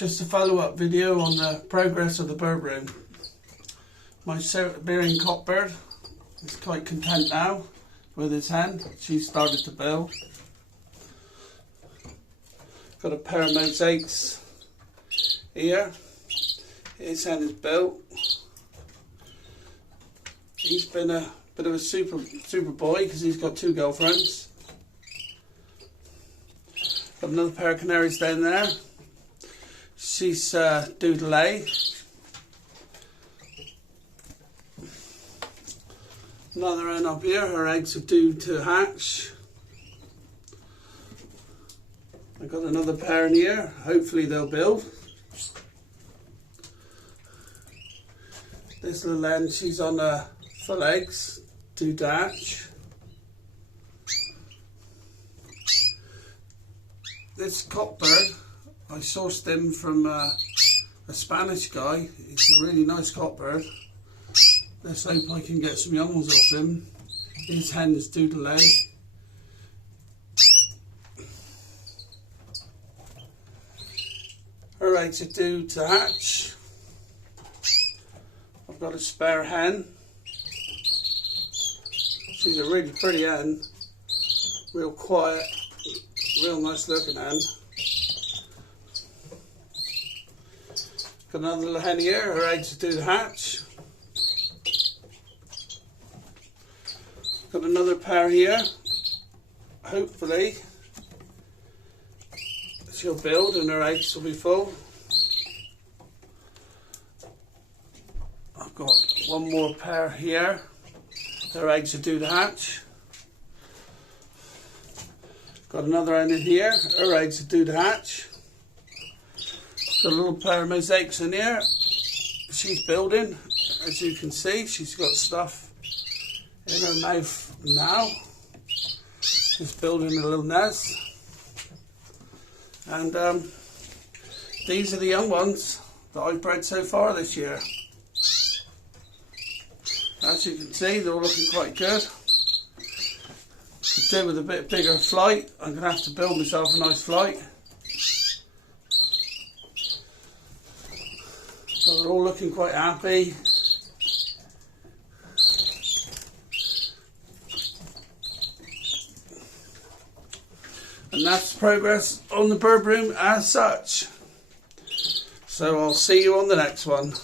Just a follow-up video on the progress of the bird room. My Siberian cockbird is quite content now with his hen. She's started to build. Got a pair of mosaics here. His hen is built. He's been a bit of a super boy because he's got 2 girlfriends. Got another pair of canaries down there. She's due to lay. Another hen up here, her eggs are due to hatch. I've got another pair in here, hopefully they'll build. This little hen, she's on full eggs, due to hatch. This cockbird, I sourced him from a Spanish guy. He's a really nice cockbird. Let's hope I can get some young ones off him. His hen is due to lay. Her eggs are due to hatch. I've got a spare hen. She's a really pretty hen. Real quiet, real nice looking hen. Got another little hen here, her eggs are due to hatch. Got another pair here, hopefully she'll build and her eggs will be full. I've got one more pair here, their eggs are due to hatch. Got another hen in here, her eggs are due to hatch. Got a little pair of mosaics in here. She's building, as you can see. She's got stuff in her mouth now. She's building a little nest. And these are the young ones that I've bred so far this year. As you can see, they're all looking quite good. Could do with a bit bigger flight. I'm going to have to build myself a nice flight. So they're all looking quite happy. And that's progress on the bird room as such. So I'll see you on the next one.